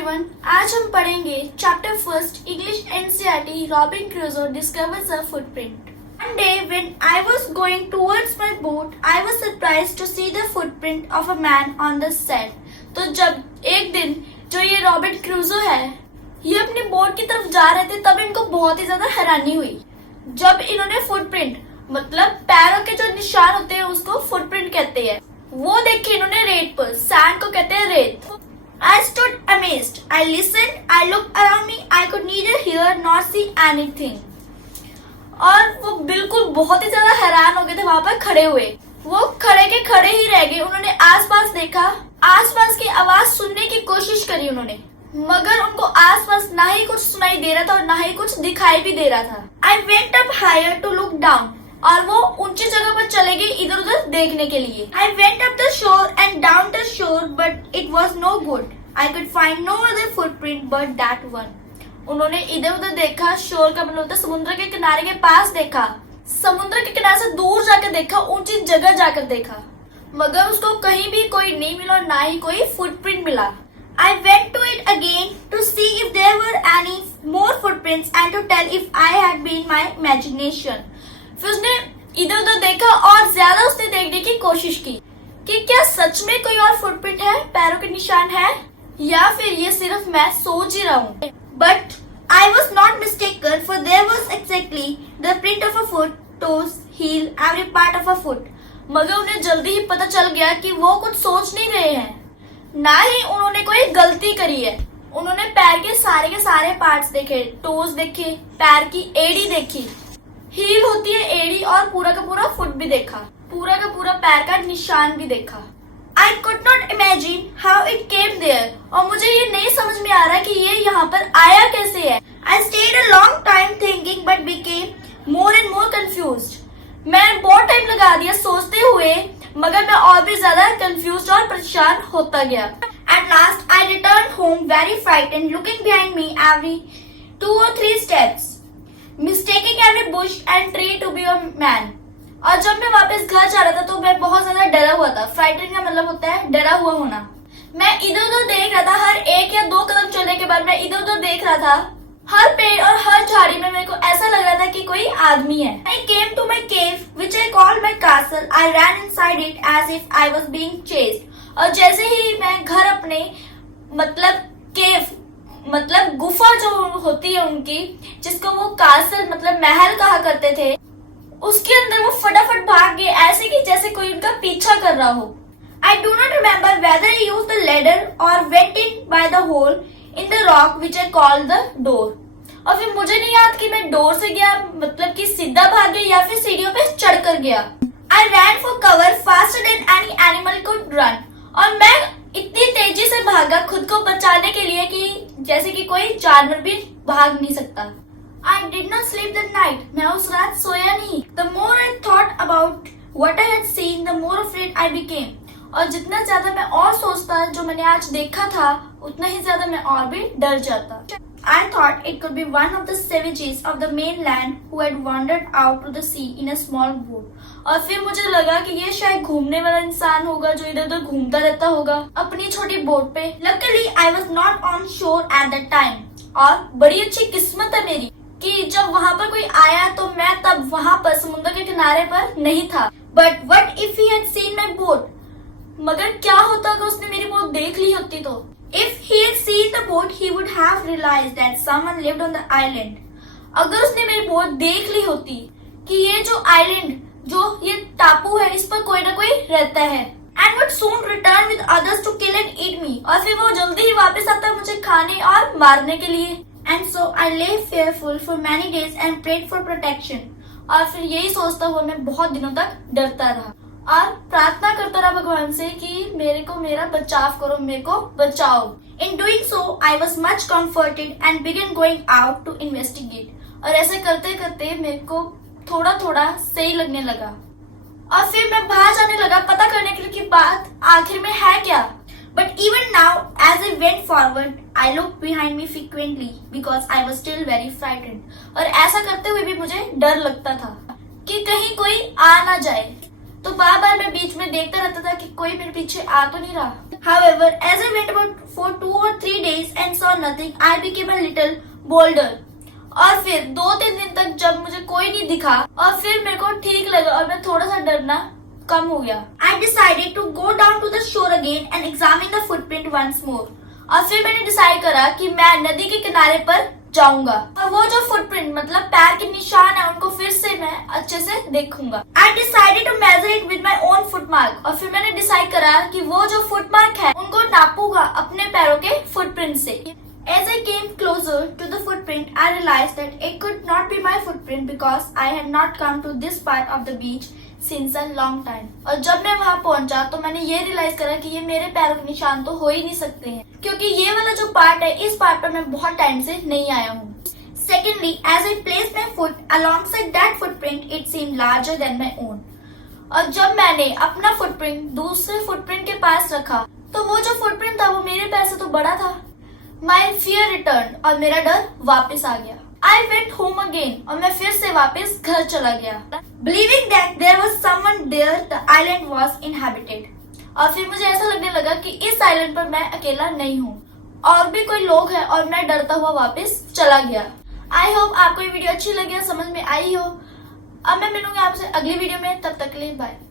Everyone, आज हम पढ़ेंगे chapter first English NCERT robin Crusoe discovers a footprint. One day when I was going towards my boat, I was surprised to see the footprint of a man on the sand. तो जब एक दिन जो ये robin Crusoe है ये अपनी boat की तरफ जा रहे थे तब इनको बहुत ही ज्यादा हैरानी हुई जब इन्होंने फुटप्रिंट मतलब पैरों के जो निशान होते हैं उसको फुटप्रिंट कहते हैं वो देखे इन्होंने रेत पर. सैंड को कहते हैं रेत. I stood amazed. I listened. I looked around me. I could neither hear nor see anything. और वो बिल्कुल बहुत ही ज्यादा हैरान हो गए थे वहां पर खड़े हुए. वो खड़े के खड़े ही रह गए. उन्होंने आसपास देखा, आसपास की आवाज सुनने की कोशिश करी उन्होंने, मगर उनको आसपास ना ही कुछ सुनाई दे रहा था और ना ही कुछ दिखाई भी दे रहा था. I went up higher to look down. और वो ऊंची जगह पर चले गए इधर उधर देखने के लिए. I went up the shore and down the shore, but it was no good. I could find no other footprint but that one. उन्होंने इधर उधर देखा. शोर का मतलब होता है समुद्र के किनारे के पास देखा, समुद्र के किनारे से दूर जाकर देखा, ऊंची जगह जाकर देखा, मगर उसको कहीं भी कोई नहीं मिला और ना ही कोई फुटप्रिंट मिला. I went to it again to see if there were any more footprints and to tell if I had been my imagination. फिर उसने इधर उधर देखा और ज्यादा उसने देखने की कोशिश की कि क्या सच में कोई और फुटप्रिंट है, पैरों के निशान है, या फिर ये सिर्फ मैं सोच ही रहा हूँ. But I was not mistaken for there was exactly the print of a foot, toes, heel, every part of a foot. मगर उन्हें जल्दी ही पता चल गया कि वो कुछ सोच नहीं रहे हैं, ना ही उन्होंने कोई गलती करी है. उन्होंने पैर के सारे पार्ट्स देखे, टोज देखे, पैर की एड़ी देखी, हील होती है एड़ी, और पूरा का पूरा फुट भी देखा, पूरा का पूरा पैर का निशान भी देखा. I could not imagine how it came there. और मुझे ये नहीं समझ में आ रहा कि ये यहाँ पर आया कैसे है. I stayed a long time thinking but became more and more confused. मैं बहुत टाइम लगा दिया सोचते हुए, मगर मैं और भी ज्यादा कंफ्यूज और परेशान होता गया. At last I returned home very frightened, looking behind me every 2 or 3 steps, mistaking every bush and tree to be a man. और जब मैं वापस घर जा रहा था तो मैं बहुत ज्यादा डरा हुआ था. फ्राइटन का मतलब होता है डरा हुआ होना. मैं इधर उधर देख रहा था. हर 1 या 2 कदम चलने के बाद मैं इधर उधर देख रहा था. हर पेड़ और हर झाड़ी में मेरे को ऐसा लग रहा था कि कोई आदमी है. I came to my cave, which I called my castle. I ran inside it as if I was being chased. और जैसे ही मैं घर अपने मतलब केव मतलब गुफा जो होती है उनकी, जिसको वो कासल मतलब महल कहा करते थे, उसके अंदर वो फटाफट भाग गए ऐसे कि जैसे कोई उनका पीछा कर रहा हो. I do not remember whether I used the ladder or went in by the hole in the rock which I called the door. और फिर मुझे नहीं याद कि मैं डोर से गया मतलब कि सीधा भाग गया या फिर सीढ़ियों पे चढ़कर गया. I ran for cover faster than any animal could run. और मैं इतनी तेजी से भागा खुद को बचाने के लिए कि जैसे कि कोई जानवर भी भाग नहीं सकता. I did not sleep that night. मैं उस रात सोया नहीं. The more I thought about what I had seen, the more afraid I became. और जितना ज्यादा मैं और सोचता जो मैंने आज देखा था, उतना ही ज्यादा मैं और भी डर जाता. I thought it could be one of the savages of the mainland who had wandered out to the sea in a small boat. और फिर मुझे लगा कि ये शायद घूमने वाला इंसान होगा जो इधर उधर घूमता रहता होगा अपनी छोटी बोट पे. Luckily I was not on shore at that time. और बड़ी अच्छी किस्मत है मेरी कि जब वहाँ पर कोई आया तो मैं तब वहाँ पर समुद्र के किनारे पर नहीं था. But what if he had seen my boat? मगर क्या होता अगर उसने मेरी बोट देख ली होती तो? If he had seen the boat, he would have realized that someone lived on the island. अगर उसने मेरी बोट देख ली होती कि ये जो आइलैंड जो ये टापू है इस पर कोई ना कोई रहता है, and would soon return with others to kill and eat me. और फिर वो जल्दी ही वापस आता मुझे खाने और मारने के लिए. And so I lay fearful for many days and prayed for protection. और फिर यही सोचता हुआ मैं बहुत दिनों तक डरता रहा और प्रार्थना करता रहा भगवान से कि मेरे को मेरा बचाव करो, मेरे को बचाओ. In doing so, I was much comforted and began going out to investigate. और ऐसे करते करते मेरे को थोड़ा थोड़ा सही लगने लगा और फिर मैं बाहर जाने लगा पता करने के लिए कि बात आखिर में है क्या. But even now, as I went forward, I looked behind me frequently because I was still very frightened. और ऐसा करते हुए भी मुझे डर लगता था कि कहीं कोई आ ना जाए. तो बार बार मैं बीच में देखता रहता था कि कोई मेरे पीछे आ तो नहीं रहा. However, as I went about for 2 or 3 days and saw nothing, I became a little bolder. और फिर 2-3 दिन तक जब मुझे कोई नहीं दिखा और फिर मेरे को ठीक लगा और मैं थोड़ा सा डरना कम हो गया. I decided to go down to the shore again and examine the footprint once more. और फिर मैंने डिसाइड करा कि मैं नदी के किनारे पर जाऊंगा और वो जो फुटप्रिंट मतलब पैर के निशान है उनको फिर से मैं अच्छे से देखूंगा. I decided to measure it with my own footmark. और फिर मैंने डिसाइड करा कि वो जो फुटमार्क है उनको नापूंगा अपने पैरों के फुटप्रिंट से. As I came closer to the footprint, I realized that it could not be my footprint because I had not come to this part of the beach since a long time. और जब मैं वहाँ पहुँचा तो मैंने ये realise करा कि ये मेरे पैरों के निशान तो हो ही नहीं सकते हैं क्योंकि ये वाला जो पार्ट है इस पार्ट पर मैं बहुत टाइम से नहीं आया हूँ. Secondly, as I placed my foot alongside that footprint, it seemed larger than my own. और जब मैंने अपना फुटप्रिंट दूसरे फुटप्रिंट के पास रखा तो वो जो फुटप्रिंट था वो मेरे पैर से तो बड़ा था. My fear returned और मेरा डर वापस आ गया. I went home again और मैं फिर से वापस घर चला गया. Believing that there was someone there, the island was inhabited. और फिर मुझे ऐसा लगने लगा कि इस आइलैंड पर मैं अकेला नहीं हूँ और भी कोई लोग हैं और मैं डरता हुआ वापस चला गया. I hope आपको ये वीडियो अच्छी लगी और समझ में आई हो. अब मैं मिलूंगी आपसे अगली वीडियो में. तब तक के लिए बाय.